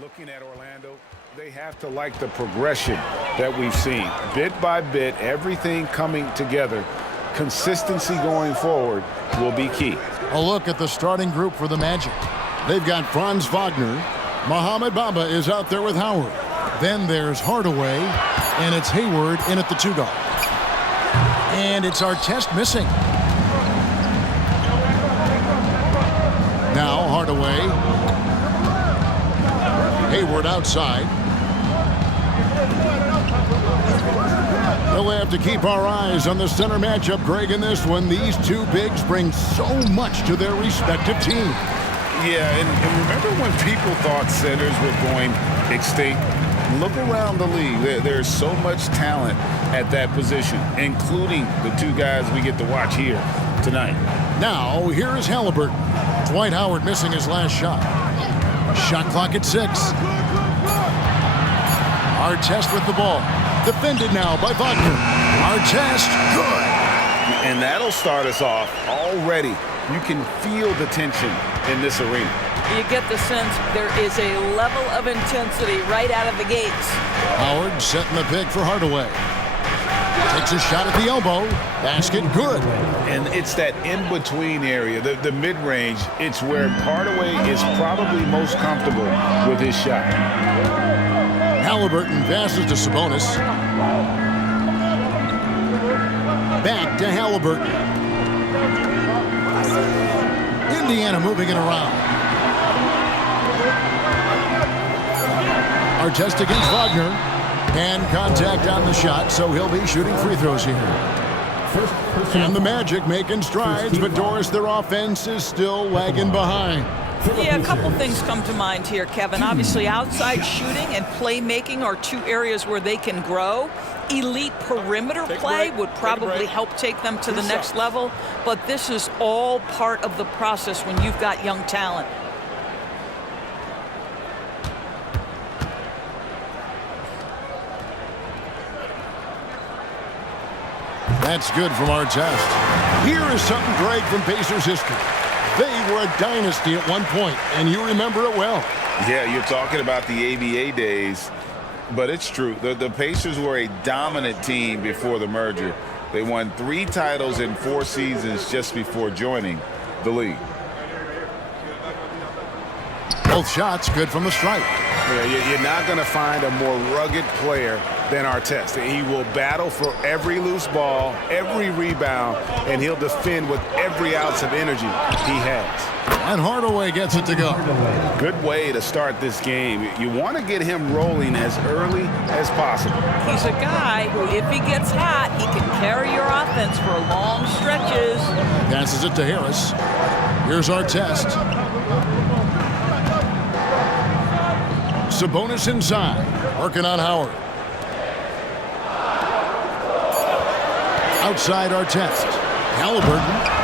Looking at Orlando, they have to like the progression that we've seen. Bit by bit, everything coming together. Consistency going forward will be key. A look at the starting group for the Magic. They've got Franz Wagner. Mohamed Bamba is out there with Howard. Then there's Hardaway, and it's Hayward in at the 2 guard. And it's Artest missing. Now Hardaway. Hayward outside. We'll have to keep our eyes on the center matchup, Greg, in this one. These two bigs bring so much to their respective teams. Yeah, and remember when people thought centers were going extinct? Look around the league. There's so much talent at that position, including the 2 guys we get to watch here tonight. Now, here is Halliburton. Dwight Howard missing his last shot. Shot clock at 6. Artest with the ball. Defended now by Wagner. Artest, good. And that'll start us off already. You can feel the tension in this arena. You get the sense there is a level of intensity right out of the gates. Howard setting the pick for Hardaway. Takes a shot at the elbow. Basket good. And it's that in-between area, the mid-range. It's where Hardaway is probably most comfortable with his shot. Halliburton passes to Sabonis. Back to Halliburton. Indiana moving it around. Artest against Wagner. And contact on the shot, so he'll be shooting free throws here. And the Magic making strides, but Doris, their offense is still lagging behind. Yeah, a couple things come to mind here, Kevin. Obviously, outside shooting and playmaking are 2 areas where they can grow. Elite perimeter play would probably help take them to the next level, but this is all part of the process when you've got young talent. That's good from Artest. Here is something, Greg, from Pacers history. They were a dynasty at one point, and you remember it well. Yeah, you're talking about the ABA days, but it's true. The Pacers were a dominant team before the merger. They won 3 titles in 4 seasons just before joining the league. Both shots good from the stripe. Yeah, you're not going to find a more rugged player than Artest. He will battle for every loose ball, every rebound, and he'll defend with every ounce of energy he has. And Hardaway gets it to go. Good way to start this game. You want to get him rolling as early as possible. He's a guy who, if he gets hot, he can carry your offense for long stretches. Passes it to Harris. Here's Artest. Sabonis inside. Working on Howard. Outside Artest. Halliburton.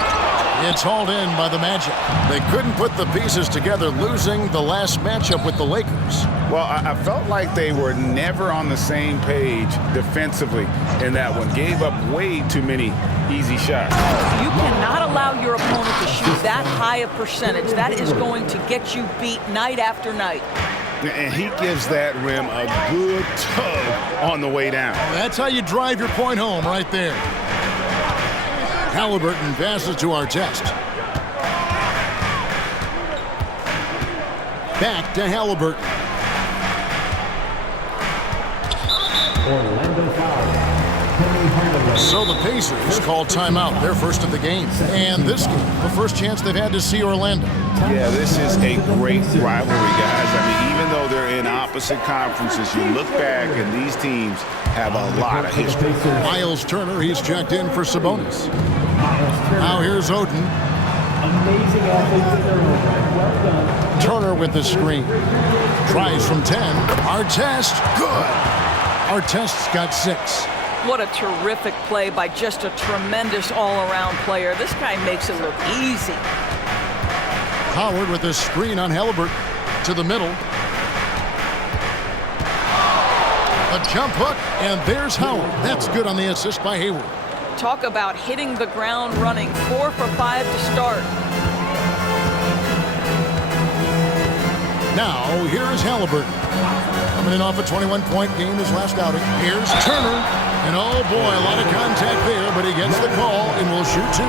It's hauled in by the Magic. They couldn't put the pieces together, losing the last matchup with the Lakers. Well, I felt like they were never on the same page defensively in that one. Gave up way too many easy shots. You cannot allow your opponent to shoot that high a percentage. That is going to get you beat night after night. And he gives that rim a good tug on the way down. That's how you drive your point home right there. Halliburton passes to Artest. Back to Halliburton. So the Pacers call timeout, their first of the game. And this game, the first chance they've had to see Orlando. Yeah, this is a great rivalry, guys. I mean, even though they're in opposite conferences, you look back and these teams have a lot of history. Miles Turner, he's checked in for Sabonis. Now here's Oden. Amazing athlete. Well done. Turner with the screen. Tries from 10. Artest, good. Artest's got 6. What a terrific play by just a tremendous all-around player. This guy makes it look easy. Howard with the screen on Halliburton to the middle. A jump hook, and there's Howard. That's good on the assist by Hayward. Talk about hitting the ground running. 4 for 5 to start. Now, here is Halliburton. Coming in off a 21-point game his last outing. Here's Turner. And oh boy, a lot of contact there, but he gets the call and will shoot two.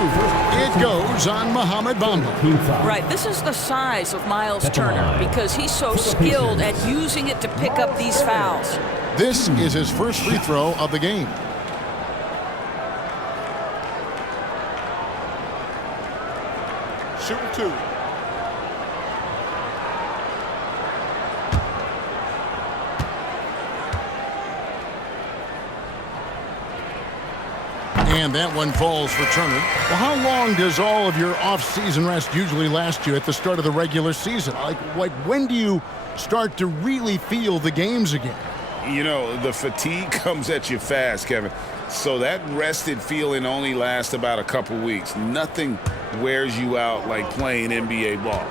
It goes on Mohamed Bamba. Right, this is the size of Miles Turner because he's so skilled at using it to pick up these fouls. This is his first free throw of the game. Shooting two. And that one falls for Turner. Well, how long does all of your off-season rest usually last you at the start of the regular season? Like when do you start to really feel the games again? You know, the fatigue comes at you fast, Kevin. So that rested feeling only lasts about a couple weeks. Nothing wears you out like playing NBA ball.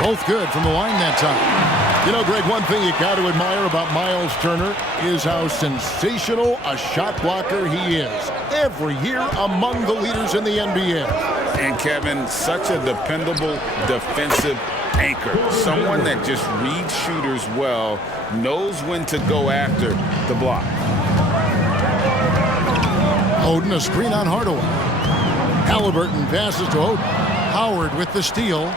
Both good from the line that time. You know, Greg, one thing you got to admire about Miles Turner is how sensational a shot blocker he is. Every year among the leaders in the NBA. And Kevin, such a dependable defensive anchor. Someone that just reads shooters well, knows when to go after the block. Oden, a screen on Hardaway. Halliburton passes to Oden. Howard with the steal.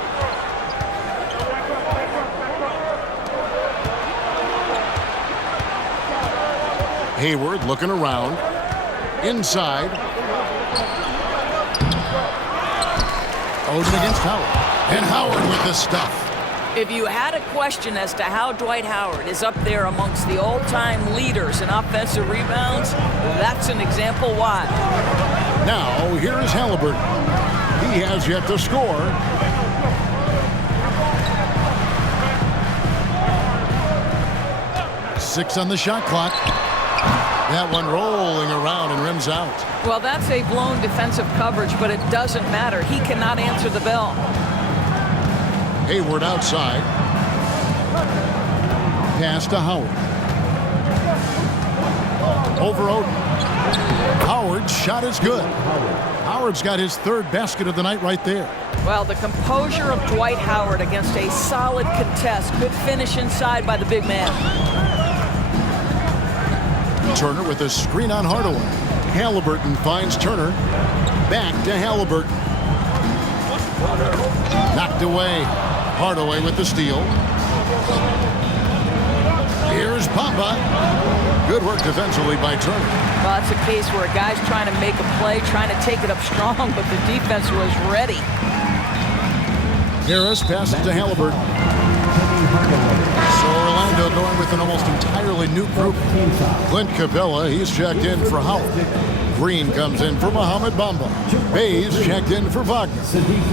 Hayward looking around. Inside. Oden against Howard. And Howard with the stuff. If you had a question as to how Dwight Howard is up there amongst the all-time leaders in offensive rebounds, that's an example why. Now, here is Halliburton. He has yet to score. Six on the shot clock. That one rolling around and rims out. Well, that's a blown defensive coverage, but it doesn't matter. He cannot answer the bell. Hayward outside. Pass to Howard. Over Oden. Howard's shot is good. Howard's got his third basket of the night right there. Well, the composure of Dwight Howard against a solid contest. Good finish inside by the big man. Turner with a screen on Hardaway. Halliburton finds Turner. Back to Halliburton. Knocked away. Hardaway with the steal. Here's Bamba. Good work defensively by Turner. Well, that's a case where a guy's trying to make a play, trying to take it up strong, but the defense was ready. Harris passes to Halliburton. So Orlando going with an almost entirely new group. Clint Capella, he's checked in for Howard. Green comes in for Mohamed Bamba. Bays checked in for Wagner.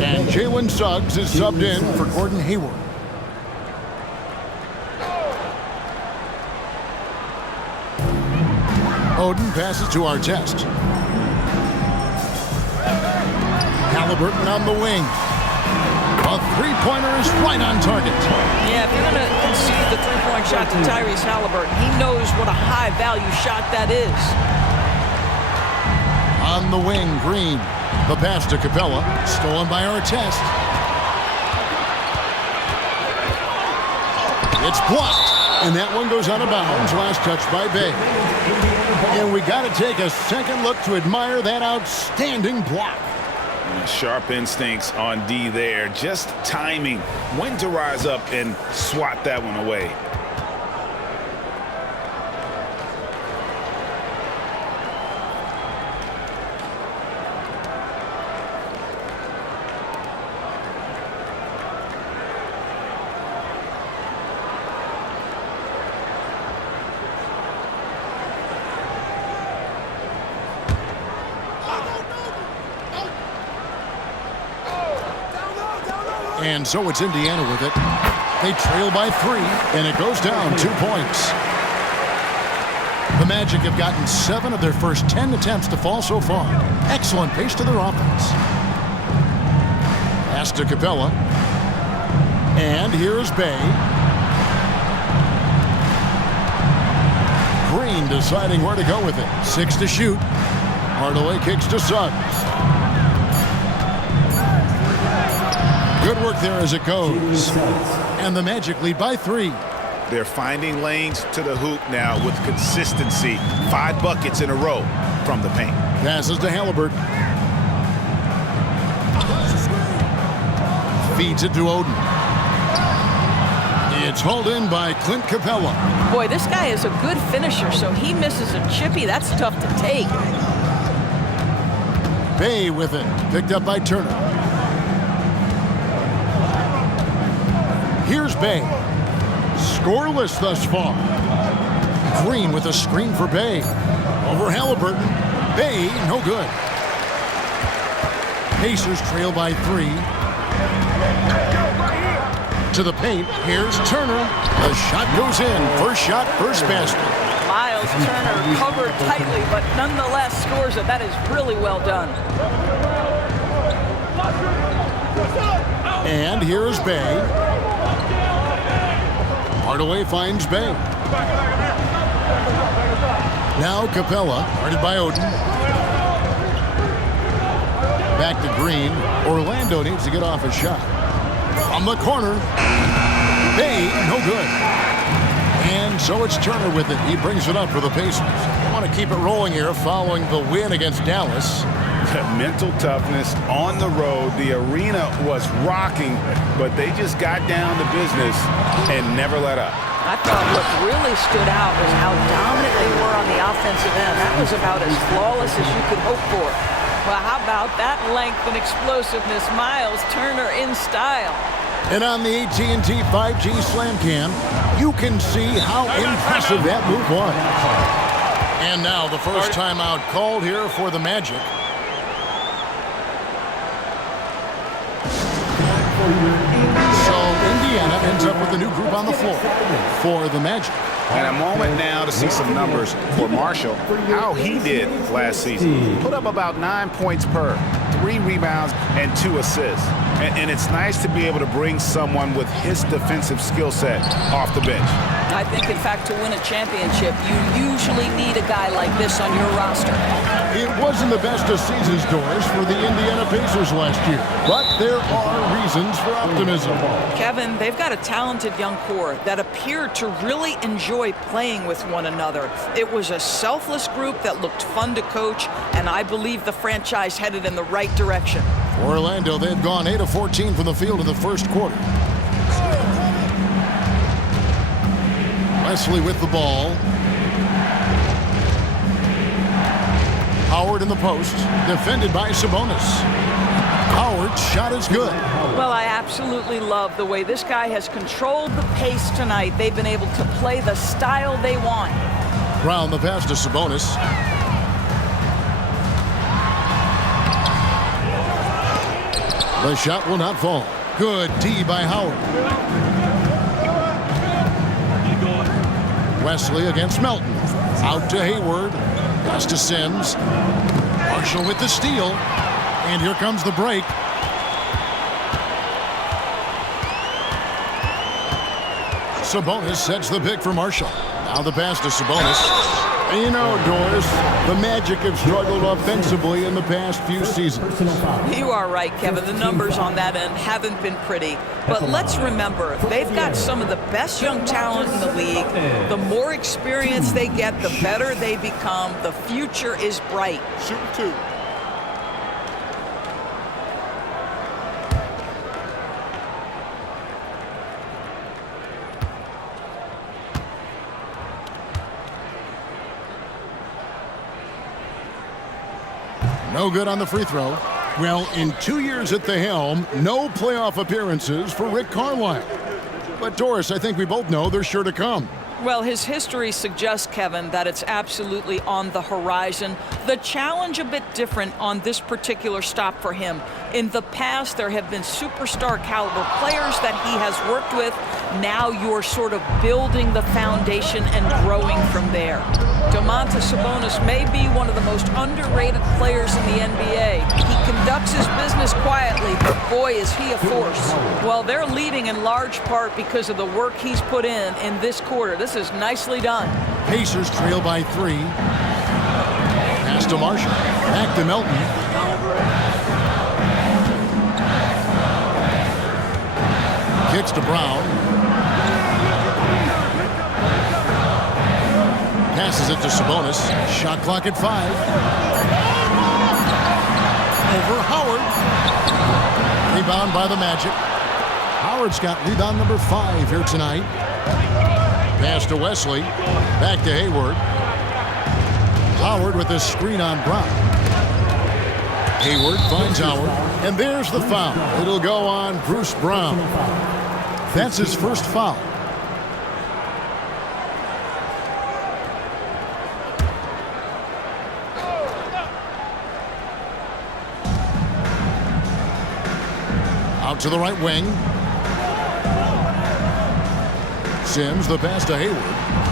And Jalen Suggs is subbed in for Gordon Hayward. Oden passes to Artest. Halliburton on the wing. A three-pointer is right on target. Yeah, if you're going to concede the three-point shot to Tyrese Halliburton, he knows what a high-value shot that is. On the wing, Green. The pass to Capella. Stolen by Artest. It's blocked. And that one goes out of bounds. Last touch by Bay. And we got to take a second look to admire that outstanding block. Sharp instincts on D there. Just timing when to rise up and swat that one away. And so it's Indiana with it. They trail by 3, and it goes down 2 points. The Magic have gotten 7 of their first 10 attempts to fall so far. Excellent pace to their offense. Pass to Capella. And here's Bay. Green deciding where to go with it. 6 to shoot. Hardaway kicks to Suggs. Good work there as it goes. And the Magic lead by 3. They're finding lanes to the hoop now with consistency. 5 buckets in a row from the paint. Passes to Halliburton. Feeds it to Oden. It's hauled in by Clint Capella. Boy, this guy is a good finisher, so he misses a chippy. That's tough to take. Bay with it. Picked up by Turner. Here's Bay. Scoreless thus far. Green with a screen for Bay. Over Halliburton. Bay, no good. Pacers trail by 3. To the paint. Here's Turner. The shot goes in. First shot, first basket. Miles Turner covered tightly, but nonetheless scores it. That is really well done. And here's Bay. Hardaway finds Bay. Now Capella, guarded by Oden. Back to Green. Orlando needs to get off a shot. From the corner. Bay, no good. And so it's Turner with it. He brings it up for the Pacers. They want to keep it rolling here following the win against Dallas. Mental toughness on the road. The arena was rocking, but they just got down to business and never let up. I thought what really stood out was how dominant they were on the offensive end. That was about as flawless as you could hope for. Well, how about that length and explosiveness? Miles Turner in style. And on the AT&T 5G Slam Cam, you can see how impressive that move was. And now the first timeout called here for the Magic. So Indiana ends up with a new group on the floor for the Magic. And a moment now to see some numbers for Marshall, how he did last season. Put up about 9 points per, 3 rebounds, and 2 assists. And it's nice to be able to bring someone with his defensive skill set off the bench. I think, in fact, to win a championship, you usually need a guy like this on your roster. It wasn't the best of seasons, Doris, for the Indiana Pacers last year. But there are reasons for optimism. Kevin, they've got a talented young core that appeared to really enjoy playing with one another. It was a selfless group that looked fun to coach, and I believe the franchise headed in the right direction. For Orlando, they've gone 8 of 14 from the field in the first quarter. Wesley with the ball. Howard in the post, defended by Sabonis. Howard's shot is good. Well, I absolutely love the way this guy has controlled the pace tonight. They've been able to play the style they want. Brown the pass to Sabonis. The shot will not fall. Good D by Howard. Wesley against Melton. Out to Hayward. Pass to Sims. Marshall with the steal. And here comes the break. Sabonis sets the pick for Marshall. Now the pass to Sabonis. And you know, Doris, the Magic have struggled offensively in the past few seasons. You are right, Kevin. The numbers on that end haven't been pretty. But let's remember, they've got some of the best young talent in the league. The more experience they get, the better they become. The future is bright. Shoot 2. No good on the free throw. Well, in 2 years at the helm, no playoff appearances for Rick Carlisle. But Doris, I think we both know they're sure to come. Well, his history suggests, Kevin, that it's absolutely on the horizon. The challenge a bit different on this particular stop for him. In the past, there have been superstar caliber players that he has worked with. Now you're sort of building the foundation and growing from there. Domantas Sabonis may be one of the most underrated players in the NBA. He conducts his business quietly, but boy, is he a force. Well, they're leading in large part because of the work he's put in this quarter. This is nicely done. Pacers trail by 3. Pass to Marshall. Back to Melton. Kicks to Brown. Passes it to Sabonis. Shot clock at 5. Over Howard. Rebound by the Magic. Howard's got rebound number 5 here tonight. Pass to Wesley. Back to Hayward. Howard with a screen on Brown. Hayward finds Howard. And there's the foul. It'll go on Bruce Brown. That's his first foul. Out to the right wing. Sims, the pass to Hayward.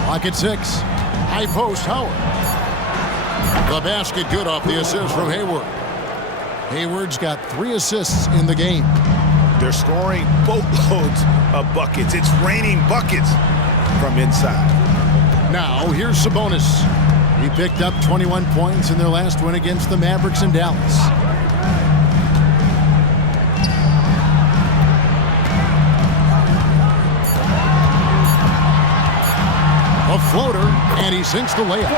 Clock at 6. High post, Howard. The basket good off the assist from Hayward. Hayward's got 3 assists in the game. They're scoring boatloads of buckets. It's raining buckets from inside. Now, here's Sabonis. He picked up 21 points in their last win against the Mavericks in Dallas. A floater, and he sinks the layup.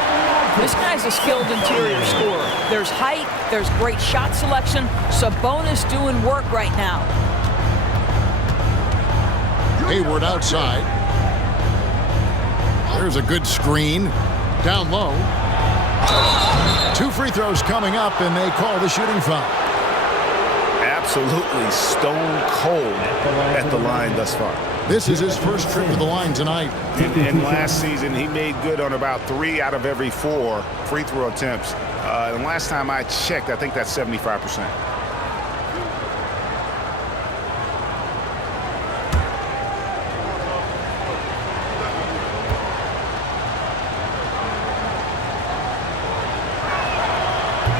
This guy's a skilled interior scorer. There's height, there's great shot selection. Sabonis doing work right now. Hayward outside. There's a good screen. Down low. 2 free throws coming up, and they call the shooting foul. Absolutely stone cold at the line thus far. This is his first trip to the line tonight. And last season, he made good on about 3 out of every 4 free throw attempts. And last time I checked, I think that's 75%.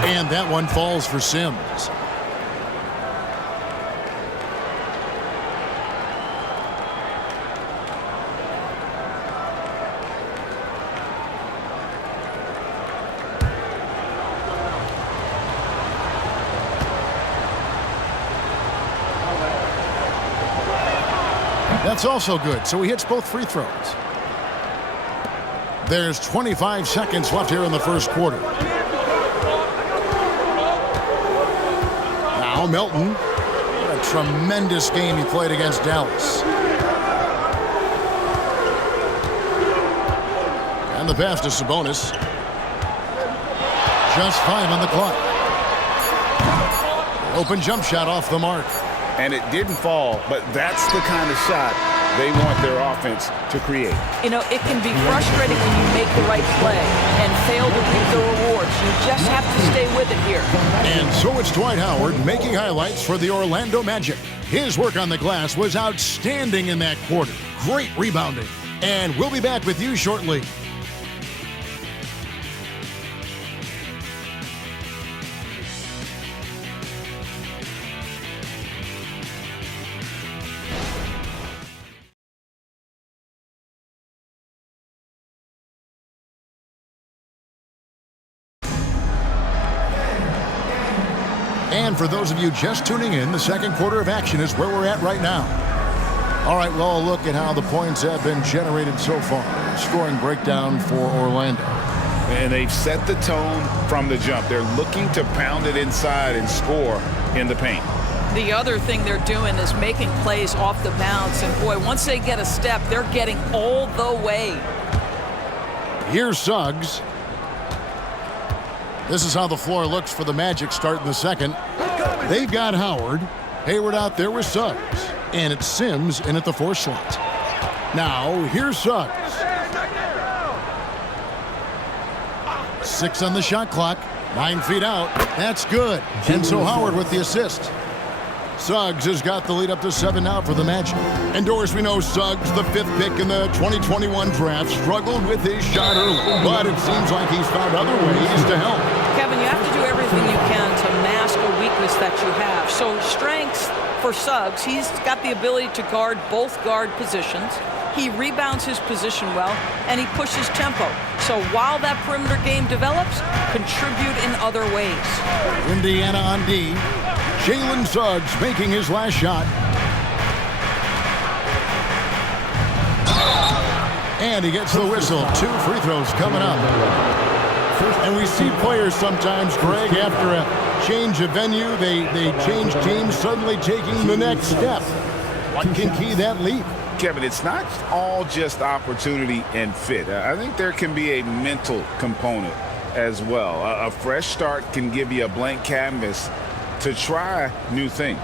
And that one falls for Sims. That's also good, so he hits both free throws. There's 25 seconds left here in the first quarter. Now Melton. What a tremendous game he played against Dallas. And the pass to Sabonis. Just 5 on the clock. Open jump shot off the mark. And it didn't fall, but that's the kind of shot they want their offense to create. You know, it can be frustrating when you make the right play and fail to reap the rewards. You just have to stay with it here. And so it's Dwight Howard making highlights for the Orlando Magic. His work on the glass was outstanding in that quarter. Great rebounding. And we'll be back with you shortly. And for those of you just tuning in, the second quarter of action is where we're at right now. All right, well, a look at how the points have been generated so far. Scoring breakdown for Orlando. And they've set the tone from the jump. They're looking to pound it inside and score in the paint. The other thing they're doing is making plays off the bounce. And, boy, once they get a step, they're getting all the way. Here's Suggs. This is how the floor looks for the Magic starting the second. They've got Howard. Hayward out there with Suggs. And it's Sims in at the 4 slot. Now, here's Suggs. 6 on the shot clock. 9 feet out. That's good. And so Howard with the assist. Suggs has got the lead up to 7 now for the Magic. And Doris, we know Suggs, the 5th pick in the 2021 draft, struggled with his shot early. But it seems like he's found other ways to help. Kevin, you have to do everything you can to mask a weakness that you have. So strengths for Suggs, he's got the ability to guard both guard positions. He rebounds his position well, and he pushes tempo. So while that perimeter game develops, contribute in other ways. Indiana on D. Jalen Suggs making his last shot. And he gets the whistle. 2 free throws coming up. And we see players sometimes, Greg, after a change of venue, they change teams, suddenly taking the next step. What can key that leap? Kevin, it's not all just opportunity and fit. I think there can be a mental component as well. A fresh start can give you a blank canvas to try new things.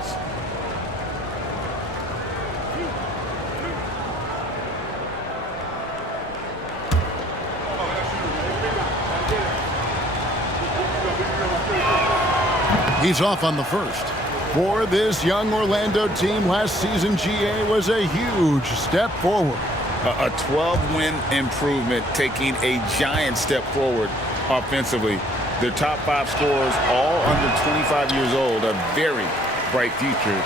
He's off on the first. For this young Orlando team, last season GA was a huge step forward. A 12-win improvement, taking a giant step forward offensively. Their top 5 scorers, all under 25 years old, a very bright future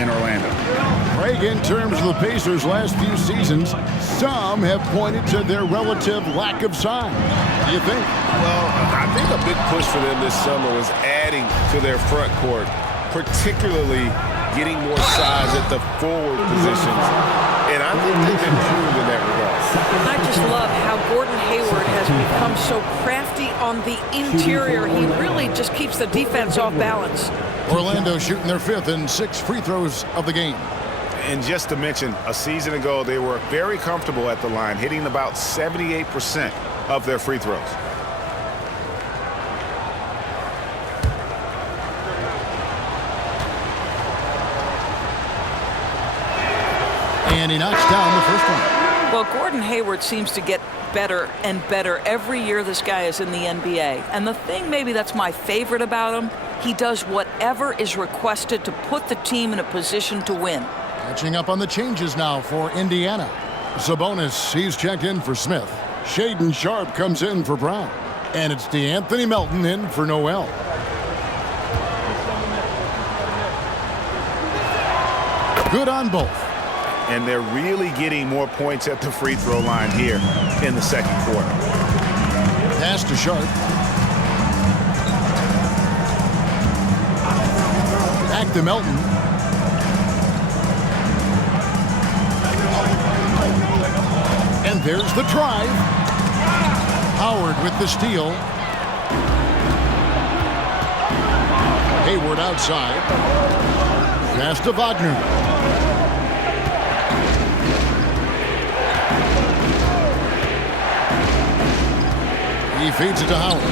in Orlando. Greg, in terms of the Pacers' last few seasons, some have pointed to their relative lack of size. What do you think? Well, I think a big push for them this summer was adding to their front court, particularly getting more size at the forward positions. And I think they've improved in that regard. I just love how Gordon Hayward has become so crafty on the interior. He really just keeps the defense off balance. Orlando shooting their 5th and 6 free throws of the game. And just to mention, a season ago, they were very comfortable at the line, hitting about 78% of their free throws. And he knocks down the first one. Well, Gordon Hayward seems to get better and better every year this guy is in the NBA. And the thing maybe that's my favorite about him, he does whatever is requested to put the team in a position to win. Catching up on the changes now for Indiana. Sabonis, he's checked in for Smith. Shaedon Sharpe comes in for Brown. And it's DeAnthony Melton in for Noel. Good on both. And they're really getting more points at the free throw line here in the second quarter. Pass to Sharpe. Back to Melton. And there's the drive. Howard with the steal. Hayward outside. Pass to Wagner. He feeds it to Howard.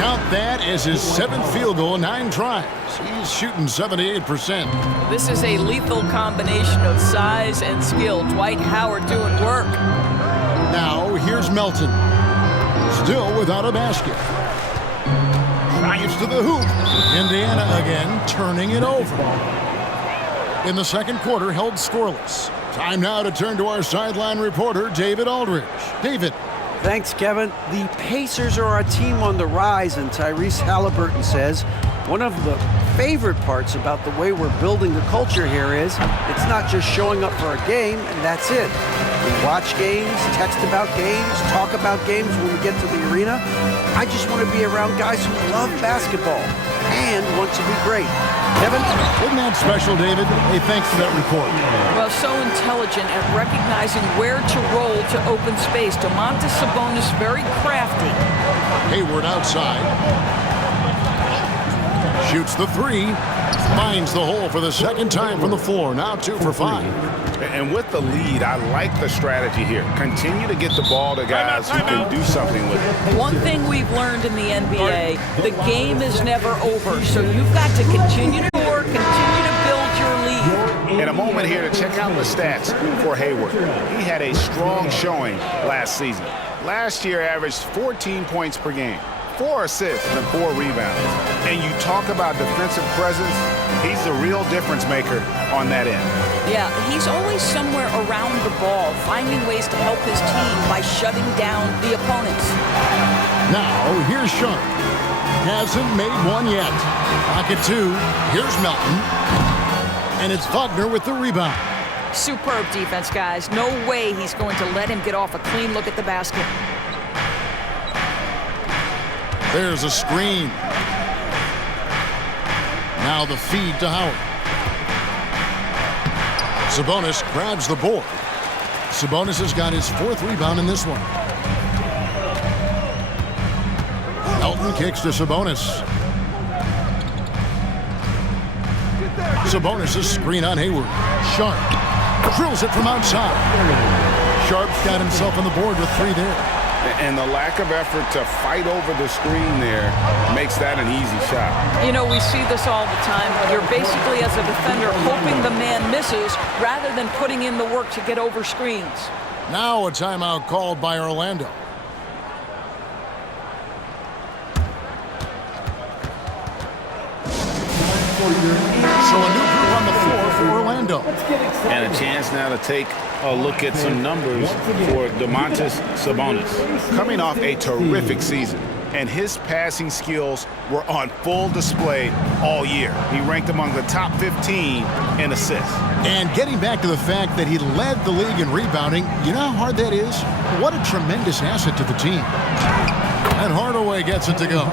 Count that as his 7th field goal, 9 tries. He's shooting 78%. This is a lethal combination of size and skill. Dwight Howard doing work. Now here's Melton. Still without a basket. Drives to the hoop. Indiana again turning it over. In the second quarter, held scoreless. Time now to turn to our sideline reporter, David Aldridge. David. Thanks, Kevin. The Pacers are a team on the rise, and Tyrese Halliburton says one of the favorite parts about the way we're building the culture here is it's not just showing up for a game, and that's it. We watch games, text about games, talk about games when we get to the arena. I just want to be around guys who love basketball and want to be great. Kevin? Isn't that special, David? Hey, thanks for that report. Well, so intelligent at recognizing where to roll to open space. Domantas Sabonis very crafty. Hayward outside. Shoots the 3. Finds the hole for the second time from the floor. Now 2 for 5. And with the lead, I like the strategy here. Continue to get the ball to guys who can do something with it. One thing we've learned in the NBA, the game is never over. So you've got to continue to work, continue to build your lead. And a moment here to check out the stats for Hayward. He had a strong showing last season. Last year averaged 14 points per game, 4 assists and 4 rebounds. And you talk about defensive presence, he's the real difference maker on that end. Yeah, he's always somewhere around the ball, finding ways to help his team by shutting down the opponents. Now, here's Sharpe. Hasn't made one yet. Pocket 2. Here's Melton. And it's Wagner with the rebound. Superb defense, guys. No way he's going to let him get off a clean look at the basket. There's a screen. Now the feed to Howard. Sabonis grabs the board. Sabonis has got his 4th rebound in this one. Elton kicks to Sabonis. Sabonis' screen on Hayward. Sharp drills it from outside. Sharp's got himself on the board with 3 there. And the lack of effort to fight over the screen there makes that an easy shot. You know, we see this all the time. You're basically, as a defender, hoping the man misses rather than putting in the work to get over screens. Now a timeout called by Orlando. So a new group on the floor for Orlando. And a chance now to take a look at some numbers for Domantas Sabonis. Coming off a terrific season, and his passing skills were on full display all year. He ranked among the top 15 in assists. And getting back to the fact that he led the league in rebounding, you know how hard that is? What a tremendous asset to the team. And Hardaway gets it to go.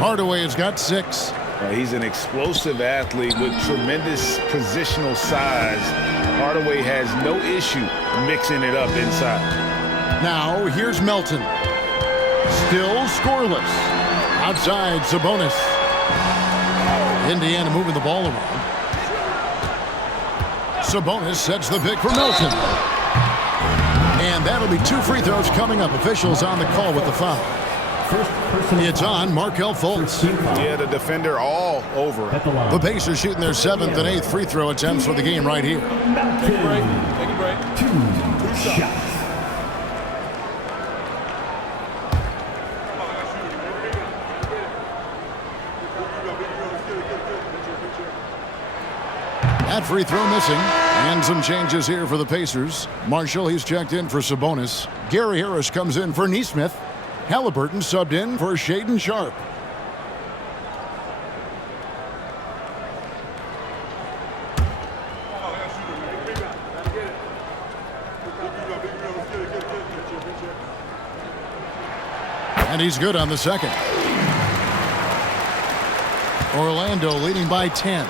Hardaway has got 6. He's an explosive athlete with tremendous positional size. Hardaway has no issue mixing it up inside. Now here's Melton. Still scoreless. Outside Sabonis. Indiana moving the ball around. Sabonis sets the pick for Melton. And that'll be 2 free throws coming up. Officials on the call with the foul. It's on Markelle Fultz. Yeah, the defender all over it. The Pacers shooting their 7th and 8th free throw attempts for the game right here. Take a break. 2 shots. That free throw missing. And some changes here for the Pacers. Marshall, he's checked in for Sabonis. Gary Harris comes in for Nesmith. Halliburton subbed in for Shaedon Sharpe. And he's good on the second. Orlando leading by 10.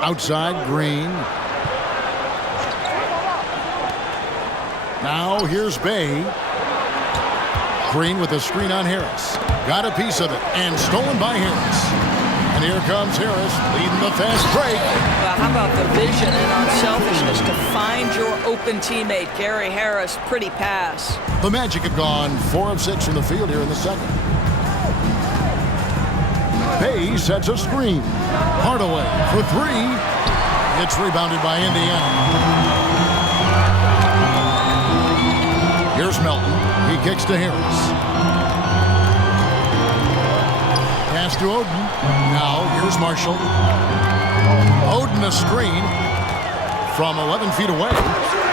Outside Green. Now here's Bay. Green with a screen on Harris. Got a piece of it and stolen by Harris. And here comes Harris leading the fast break. Well, how about the vision and unselfishness to find your open teammate, Gary Harris? Pretty pass. The Magic have gone 4 of 6 from the field here in the second. Bay sets a screen. Hardaway for 3. It's rebounded by Indiana. Here's Melton. He kicks to Harris. Pass to Oden. Now here's Marshall. Oden a screen from 11 feet away.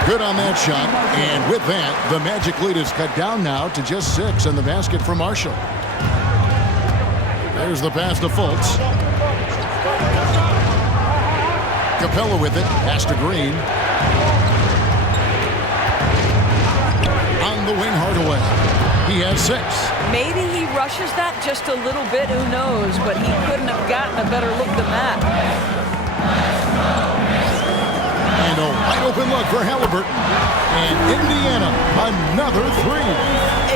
Good on that shot. And with that, the Magic lead is cut down now to just 6 and the basket for Marshall. There's the pass to Fultz. Capella with it. Pass to Green. On the wing, Hardaway. He has 6. Maybe he rushes that just a little bit, who knows, but he couldn't have gotten a better look than that. And a wide open look for Halliburton. And Indiana, another 3.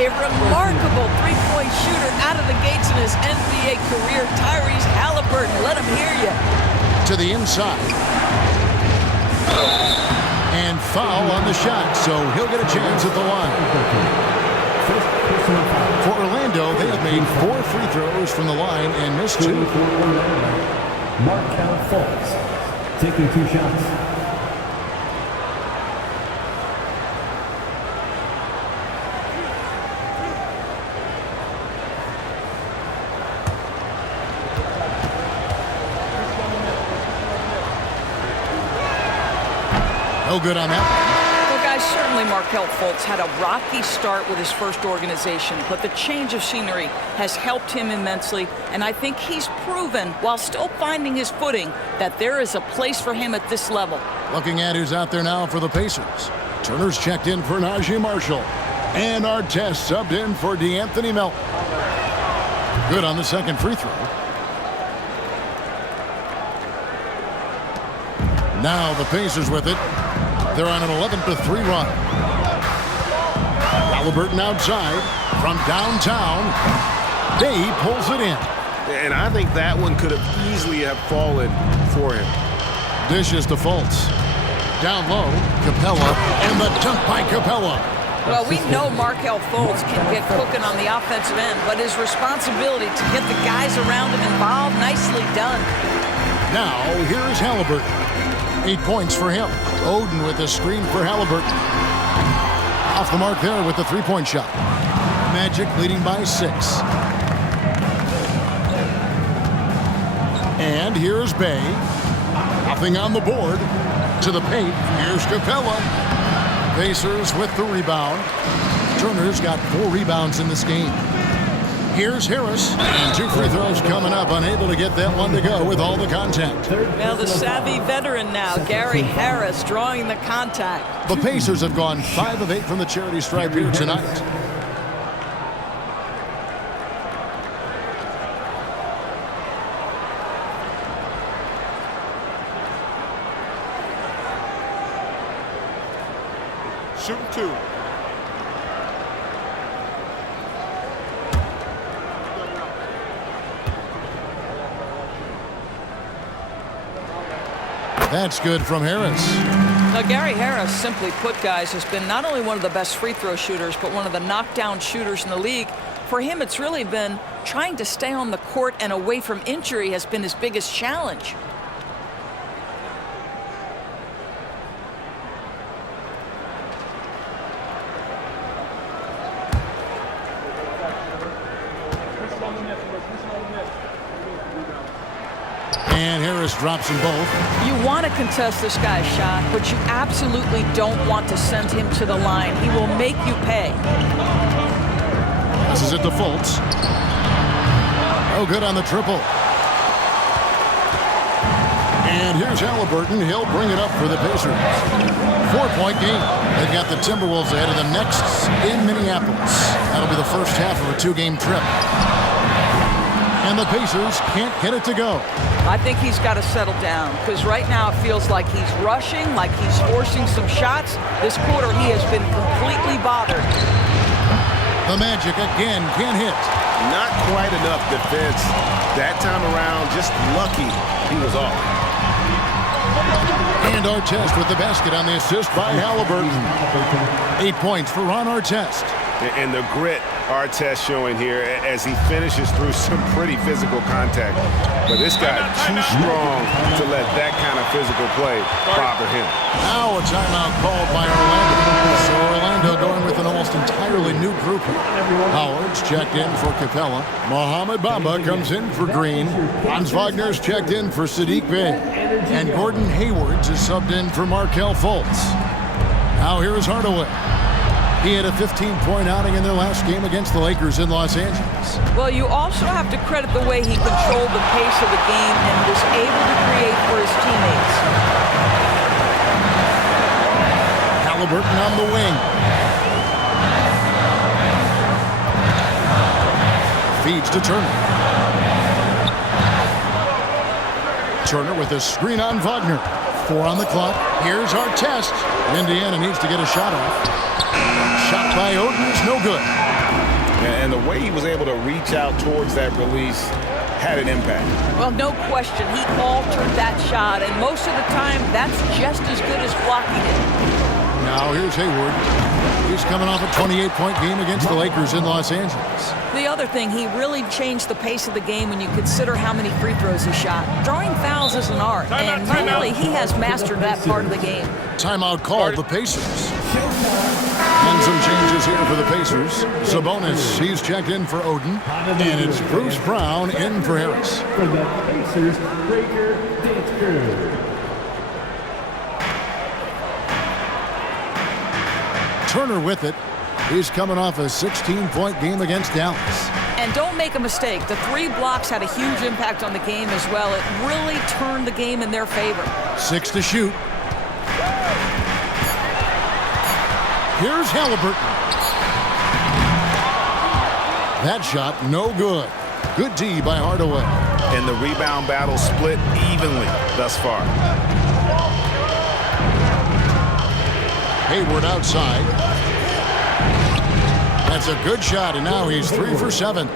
A remarkable three-point shooter out of the gates in his NBA career, Tyrese Halliburton. Let him hear you. To the inside. And foul on the shot, so he'll get a chance at the line. For Orlando, they have made 4 free throws from the line and missed 2. Markelle Fultz taking 2 shots. No good on that. Well, guys, certainly Markelle Fultz had a rocky start with his first organization, but the change of scenery has helped him immensely, and I think he's proven, while still finding his footing, that there is a place for him at this level. Looking at who's out there now for the Pacers. Turner's checked in for Najee Marshall. And Artest subbed in for DeAnthony Melton. Good on the second free throw. Now the Pacers with it. They're on an 11-3 run. Halliburton outside from downtown. Day pulls it in. And I think that one could have easily have fallen for him. Dishes to Fultz. Down low, Capella, and the dunk by Capella. Well, we know Markelle Fultz can get cooking on the offensive end, but his responsibility to get the guys around him involved, nicely done. Now, here is Halliburton. 8 points for him. Oden with a screen for Halliburton. Off the mark there with the three-point shot. Magic leading by 6. And here's Bay. Nothing on the board. To the paint. Here's Capella. Pacers with the rebound. Turner's got 4 rebounds in this game. Here's Harris. And 2 free throws coming up. Unable to get that one to go with all the contact. Well, the savvy veteran now, Gary Harris, drawing the contact. The Pacers have gone 5 of 8 from the charity stripe here tonight. Shooting 2. That's good from Harris. Now, Gary Harris, simply put, guys, has been not only one of the best free throw shooters, but one of the knockdown shooters in the league. For him, it's really been trying to stay on the court and away from injury has been his biggest challenge. And Harris drops them both. You want to contest this guy's shot, but you absolutely don't want to send him to the line. He will make you pay. This is it to Fultz. No good on the triple. And here's Halliburton. He'll bring it up for the Pacers. 4-point game. They've got the Timberwolves ahead of them next in Minneapolis. That'll be the first half of a 2-game trip. And the Pacers can't get it to go. I think he's got to settle down because right now it feels like he's rushing, like he's forcing some shots. This quarter he has been completely bothered. The Magic again can't hit. Not quite enough defense that time around. Just lucky he was off. And Artest with the basket on the assist by Halliburton. 8 points for Ron Artest. And the grit Artest showing here as he finishes through some pretty physical contact. But this guy too strong to let that kind of physical play bother him. Now a timeout called by Orlando. So Orlando going with an almost entirely new group. Howard's checked in for Capella. Mohamed Bamba comes in for Green. Franz Wagner's checked in for Sadiq Bey. And Gordon Hayward's is subbed in for Markelle Fultz. Now here is Hardaway. He had a 15-point outing in their last game against the Lakers in Los Angeles. Well, you also have to credit the way he controlled the pace of the game and was able to create for his teammates. Halliburton on the wing. Feeds to Turner. Turner with a screen on Wagner. 4 on the clock. Here's Artest. Indiana needs to get a shot off. Shot by Oden is no good. And the way he was able to reach out towards that release had an impact. Well, no question. He altered that shot, and most of the time, that's just as good as blocking it. Now here's Hayward. He's coming off a 28-point game against the Lakers in Los Angeles. The other thing, he really changed the pace of the game when you consider how many free throws he shot. Drawing fouls is an art, and really, he has mastered that part of the game. Timeout called the Pacers. And some changes here for the Pacers. Sabonis, he's checked in for Oden. And it's Bruce Brown in for Harris. For the Pacers, Breaker Dance Crew. Turner with it. He's coming off a 16-point game against Dallas. And don't make a mistake, the 3 blocks had a huge impact on the game as well. It really turned the game in their favor. 6 to shoot. Here's Halliburton. That shot, no good. Good D by Hardaway. And the rebound battle split evenly thus far. Hayward outside. That's a good shot, and now he's 3 for 7.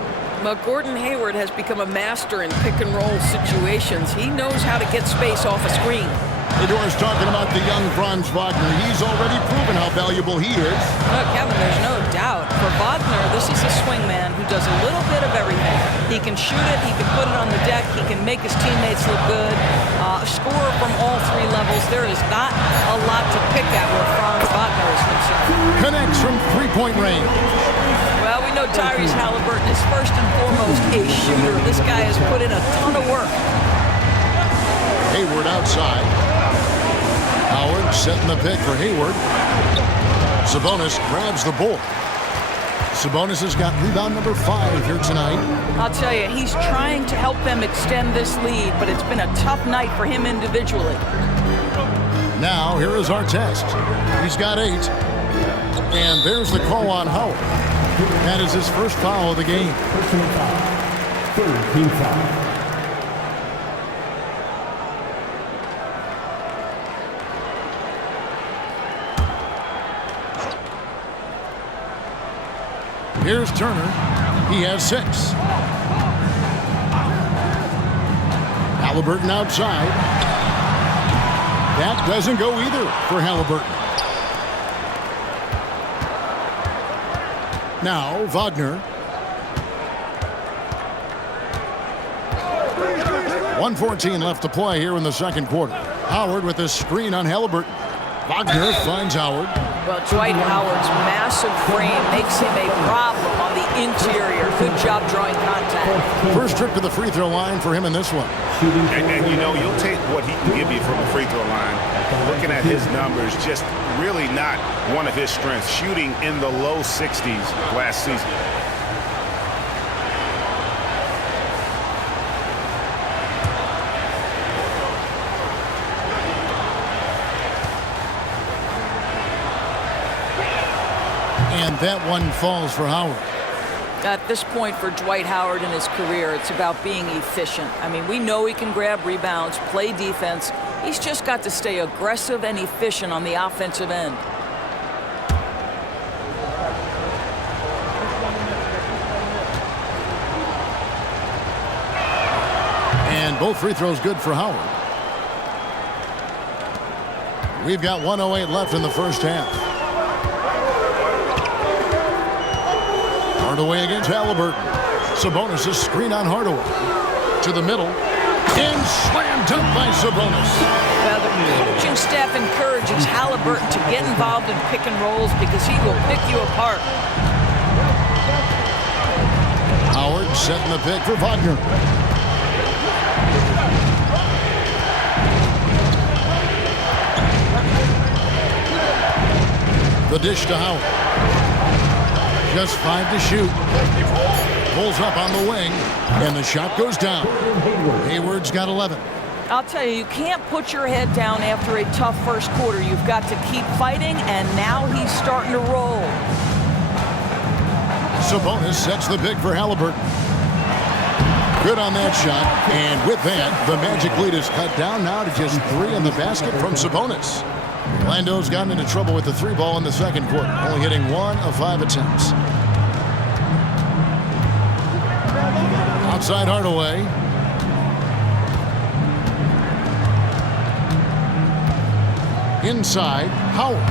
Well, Gordon Hayward has become a master in pick-and-roll situations. He knows how to get space off a screen. Fedor's talking about the young Franz Wagner. He's already proven how valuable he is. Look, Kevin, there's no doubt. For Wagner, this is a swingman who does a little bit of everything. He can shoot it, he can put it on the deck, he can make his teammates look good, score from all 3 levels. There is not a lot to pick at where Franz Wagner is concerned. Connects from three-point range. Well, we know Tyrese Halliburton is first and foremost a shooter. This guy has put in a ton of work. Hayward outside. Howard setting the pick for Hayward. Sabonis grabs the board. Sabonis has got rebound number 5 here tonight. I'll tell you, he's trying to help them extend this lead, but it's been a tough night for him individually. Now, here is Artest. He's got 8. And there's the call on Howard. That is his first foul of the game. Personal foul. Third team foul. Here's Turner. He has 6. Halliburton outside. That doesn't go either for Halliburton. Now, Wagner. 1:14 left to play here in the second quarter. Howard with a screen on Halliburton. Wagner finds Howard. Well, Dwight Howard's massive frame makes him a problem on the interior. Good job drawing contact. First trip to the free throw line for him in this one. And you know, you'll take what he can give you from the free throw line. Looking at his numbers, just really not one of his strengths. Shooting in the low 60s last season. And that one falls for Howard. At this point for Dwight Howard in his career, it's about being efficient. I mean, we know he can grab rebounds, play defense. He's just got to stay aggressive and efficient on the offensive end. And both free throws good for Howard. We've got 1:08 left in the first half. Hardaway against Halliburton. Sabonis' screen on Hardaway. To the middle. And slam dunk by Sabonis. Well, the coaching staff encourages Halliburton to get involved in pick and rolls because he will pick you apart. Howard setting the pick for Wagner. The dish to Howard. Just 5 to shoot. Pulls up on the wing, and the shot goes down. Hayward's got 11. I'll tell you, you can't put your head down after a tough first quarter. You've got to keep fighting, and now he's starting to roll. Sabonis sets the pick for Halliburton. Good on that shot, and with that, the Magic lead is cut down now to just 3 in the basket from Sabonis. Orlando's gotten into trouble with the 3 ball in the second quarter, only hitting 1 of 5 attempts. Outside Hardaway. Inside Howard.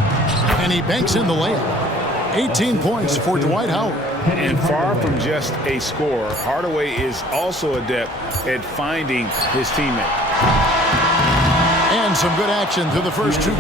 And he banks in the layup. 18 points for Dwight Howard. And far from just a scorer, Hardaway is also adept at finding his teammate. And some good action through the first 2.